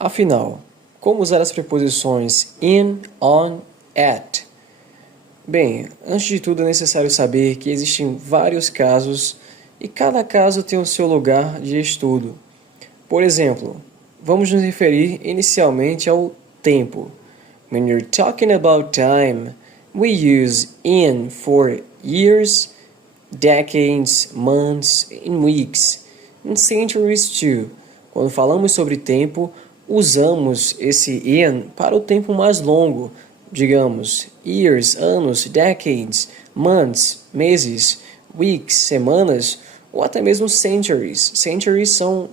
Afinal, como usar as preposições in, on, at? Bem, antes de tudo é necessário saber que existem vários casos e cada caso tem o seu lugar de estudo. Por exemplo, vamos nos referir inicialmente ao tempo. When you're talking about time, we use in for years, decades, months, and weeks, and centuries too. Quando falamos sobre tempo, usamos esse in para o tempo mais longo, digamos, years, anos, decades, months, meses, weeks, semanas, ou até mesmo centuries. Centuries são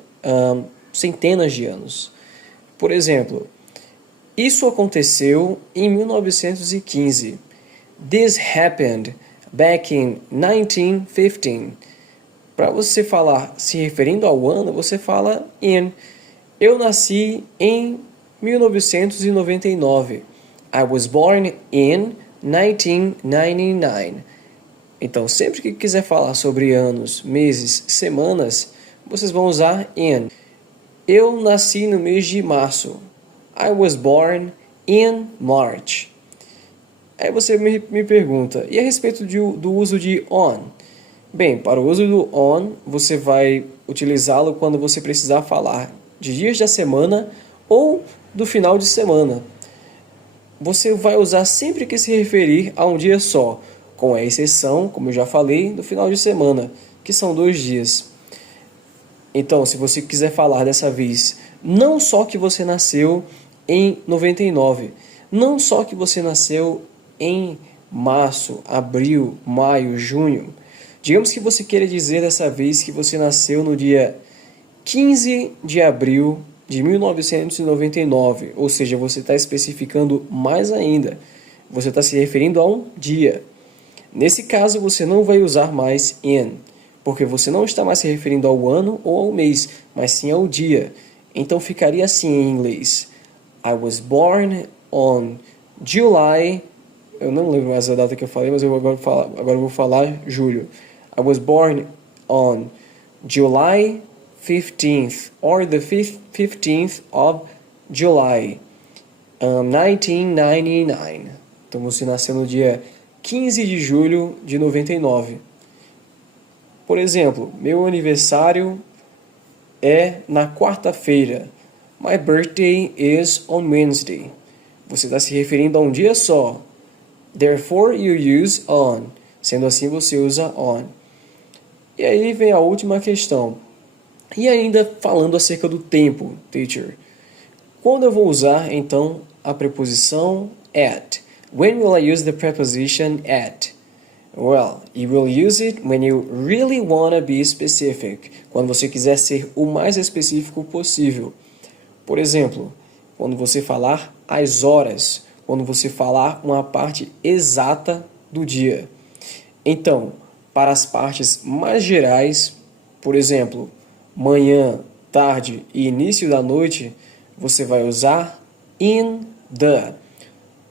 centenas de anos. Por exemplo, isso aconteceu em 1915. This happened back in 1915. Para você falar se referindo ao ano, você fala in. Eu nasci em 1999. I was born in 1999. Então, sempre que quiser falar sobre anos, meses, semanas, vocês vão usar in. Eu nasci no mês de março. I was born in March. Aí você me pergunta, e a respeito do uso de on? Bem, para o uso do on, você vai utilizá-lo quando você precisar falar de dias da semana ou do final de semana. Você vai usar sempre que se referir a um dia só, com a exceção, como eu já falei, do final de semana, que são 2 dias. Então, se você quiser falar dessa vez, não só que você nasceu em 99, não só que você nasceu em março, abril, maio, junho. Digamos que você queira dizer dessa vez que você nasceu no dia 15 de abril de 1999, ou seja, você está especificando mais ainda. Você está se referindo a um dia. Nesse caso, você não vai usar mais in, porque você não está mais se referindo ao ano ou ao mês, mas sim ao dia. Então ficaria assim em inglês. I was born on July. Eu não lembro mais a data que eu falei, mas eu agora vou falar julho. I was born on July 15th, or the 15th of July, 1999. Então você nasceu no dia 15 de julho de 99. Por exemplo, meu aniversário é na quarta-feira. My birthday is on Wednesday. Você está se referindo a um dia só. Therefore, you use on. Sendo assim, você usa on. E aí vem a última questão. E ainda falando acerca do tempo, teacher. Quando eu vou usar, então, a preposição at? When will I use the preposition at? Well, you will use it when you really want to be specific. Quando você quiser ser o mais específico possível. Por exemplo, quando você falar as horas, quando você falar uma parte exata do dia. Então, para as partes mais gerais, por exemplo, manhã, tarde e início da noite, você vai usar in the.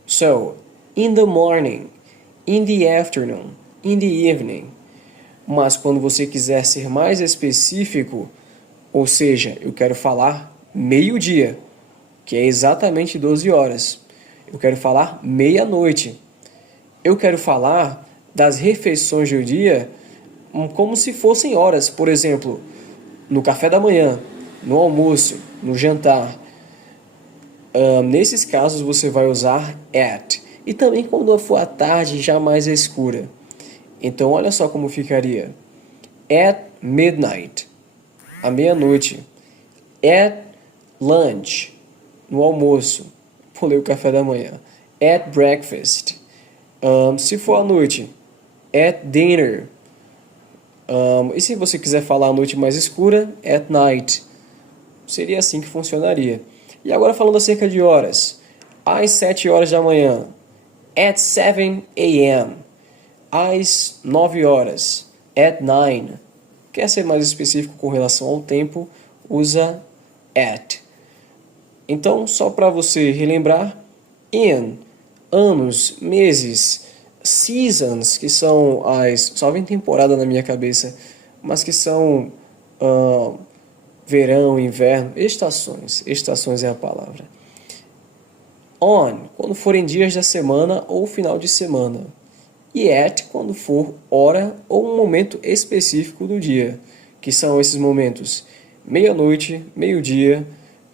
So, in the morning, in the afternoon, in the evening. Mas quando você quiser ser mais específico, ou seja, eu quero falar meio-dia, que é exatamente 12 horas. Eu quero falar meia-noite. Eu quero falar das refeições do dia como se fossem horas. Por exemplo, no café da manhã, no almoço, no jantar. Nesses casos você vai usar at. E também quando for a tarde já mais escura. Então olha só como ficaria. At midnight, à meia-noite. At lunch, no almoço. Pulei o café da manhã. At breakfast. Se for à noite, at dinner. E se você quiser falar à noite mais escura, at night. Seria assim que funcionaria. E agora falando acerca de horas. Às 7 horas da manhã. At 7 a.m. Às 9 horas. At 9. Quer ser mais específico com relação ao tempo, usa at. Então, só para você relembrar, in, anos, meses, seasons, que são as... Só vem temporada na minha cabeça, mas que são verão, inverno, estações. Estações é a palavra. On, quando forem dias da semana ou final de semana. E at, quando for hora ou um momento específico do dia, que são esses momentos: meia-noite, meio-dia,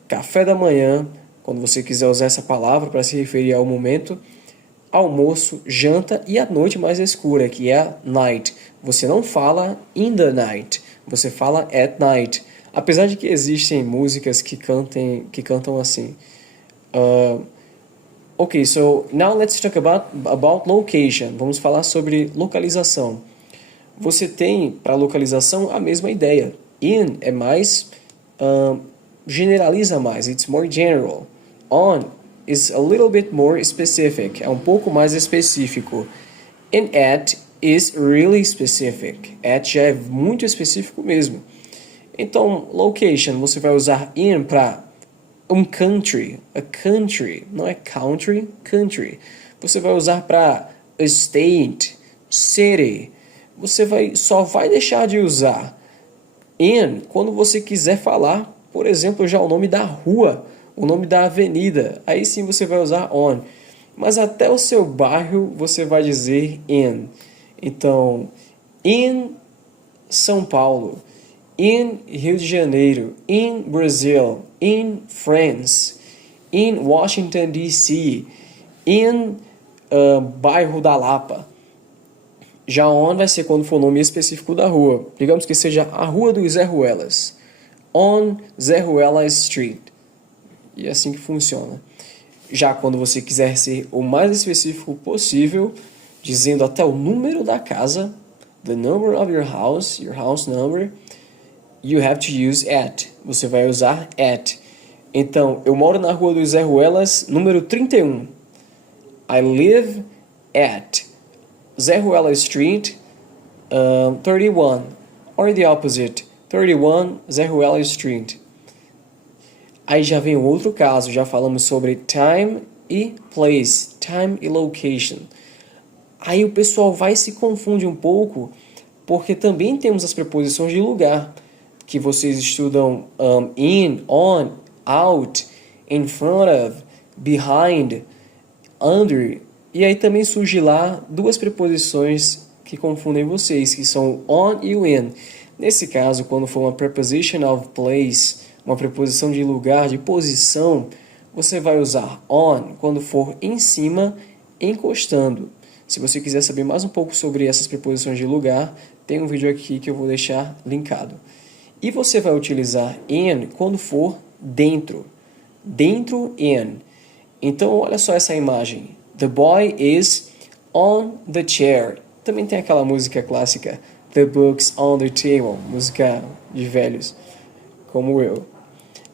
café da manhã, quando você quiser usar essa palavra para se referir ao momento, almoço, janta e a noite mais escura, que é a night. Você não fala in the night, você fala at night. Apesar de que existem músicas que cantam assim. Ok, so now let's talk about location. Vamos falar sobre localização. Você tem para localização a mesma ideia. In é mais, generaliza mais, it's more general. On is a little bit more specific, é um pouco mais específico. And at is really specific. At já é muito específico mesmo. Então, location, você vai usar in para um country, a country, não é country, country. Você vai usar para a state, city. Você só vai deixar de usar in quando você quiser falar, por exemplo, já o nome da rua, o nome da avenida. Aí sim você vai usar on. Mas até o seu bairro você vai dizer in. Então, in São Paulo, in Rio de Janeiro, in Brazil, in France, in Washington DC, in bairro da Lapa. Já on vai ser quando for o nome específico da rua. Digamos que seja a Rua do Zé Ruelas. On Zé Ruelas Street. E é assim que funciona. Já quando você quiser ser o mais específico possível, dizendo até o número da casa, the number of your house number, you have to use at. Você vai usar at. Então, eu moro na Rua do Zé Ruelas, número 31. I live at Zé Ruelas Street, 31. Or the opposite, 31 Zé Ruelas Street. Aí já vem outro caso, já falamos sobre time e place, time e location. Aí o pessoal vai se confunde um pouco, porque também temos as preposições de lugar, que vocês estudam in, on, out, in front of, behind, under. E aí também surge lá duas preposições que confundem vocês, que são on e o in. Nesse caso, quando for uma preposition of place, uma preposição de lugar, de posição, você vai usar on quando for em cima, encostando. Se você quiser saber mais um pouco sobre essas preposições de lugar, tem um vídeo aqui que eu vou deixar linkado. E você vai utilizar in quando for dentro. Dentro, in. Então, olha só essa imagem. The boy is on the chair. Também tem aquela música clássica, The book's on the table, música de velhos, como eu.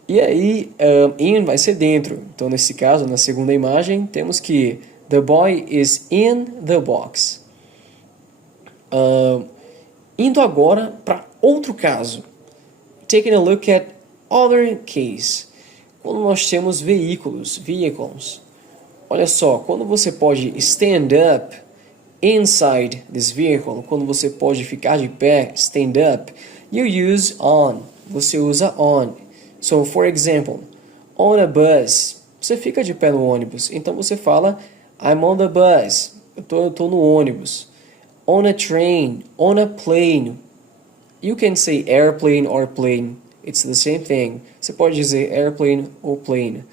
E aí, in vai ser dentro. Então, nesse caso, na segunda imagem, temos que the boy is in the box. Indo agora para outro caso. Taking a look at other case. Quando nós temos veículos, vehicles. Olha só, quando você pode stand up inside this vehicle, quando você pode ficar de pé, stand up, you use on. Você usa on. So, for example, on a bus, você fica de pé no ônibus. Então você fala, I'm on the bus. Eu tô no ônibus. On a train, on a plane. You can say airplane or plane. It's the same thing. Você pode dizer airplane ou plane.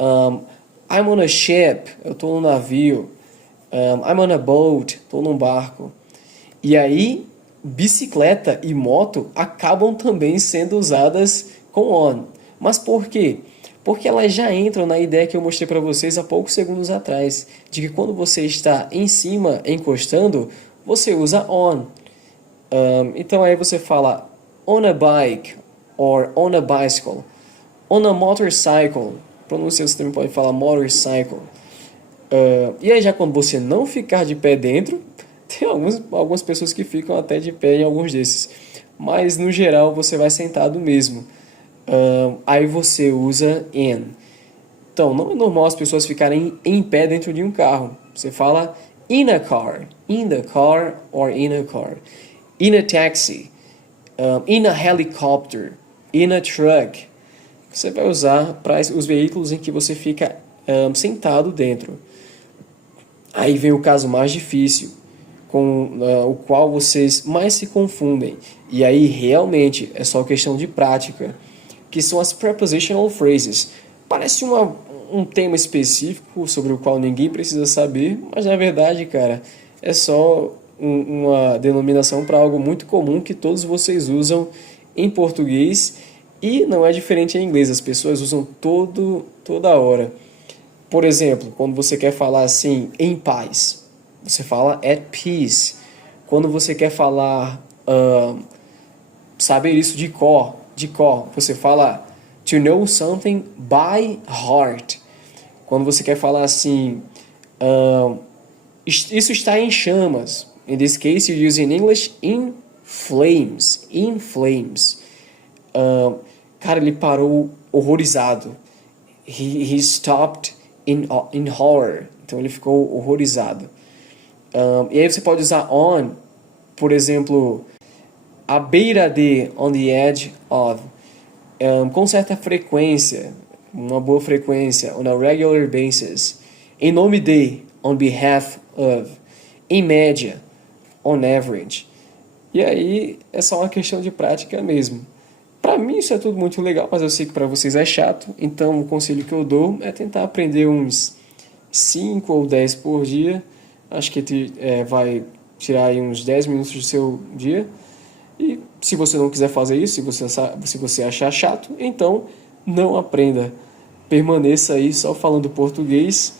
I'm on a ship. Eu tô no navio. I'm on a boat. Tô num barco. E aí, bicicleta e moto acabam também sendo usadas com on. Mas por quê? Porque elas já entram na ideia que eu mostrei para vocês há poucos segundos atrás, de que quando você está em cima, encostando, você usa on. Então aí você fala on a bike, or on a bicycle, on a motorcycle. Pronúncia você também pode falar motorcycle. E aí já quando você não ficar de pé dentro, tem algumas pessoas que ficam até de pé em alguns desses. Mas no geral você vai sentado mesmo. Aí você usa in. Então não é normal as pessoas ficarem em pé dentro de um carro. Você fala in a car, in the car or in a car. In a taxi, in a helicopter. in a truck. Você vai usar para os veículos em que você fica sentado dentro. Aí vem o caso mais difícil, com o qual vocês mais se confundem. E aí realmente é só questão de prática, que são as prepositional phrases. Parece um tema específico sobre o qual ninguém precisa saber, mas na verdade, cara, é só uma denominação para algo muito comum que todos vocês usam em português e não é diferente em inglês. As pessoas usam toda hora. Por exemplo, quando você quer falar assim, em paz, você fala at peace. Quando você quer falar, saber isso de cor, você fala to know something by heart. Quando você quer falar assim, isso está em chamas. In this case, you use in English in flames. In flames. Cara, ele parou horrorizado. He stopped in horror. Então ele ficou horrorizado. E aí você pode usar on, por exemplo, à beira de, on the edge of, com certa frequência, uma boa frequência, on a regular basis, em nome de, on behalf of, em média, on average. E aí é só uma questão de prática mesmo. Para mim isso é tudo muito legal, mas eu sei que para vocês é chato, então o conselho que eu dou é tentar aprender uns 5 ou 10 por dia. Acho que vai tirar aí uns 10 minutos do seu dia. E se você não quiser fazer isso, se você achar chato, então não aprenda. Permaneça aí só falando português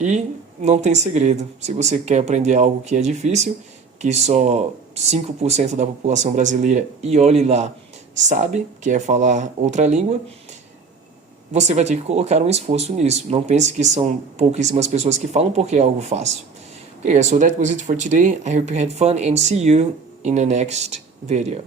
e não tem segredo. Se você quer aprender algo que é difícil, que só 5% da população brasileira, e olhe lá, sabe, que é falar outra língua, você vai ter que colocar um esforço nisso. Não pense que são pouquíssimas pessoas que falam porque é algo fácil. Okay, guys, so that was it for today. I hope you had fun and see you in the next video.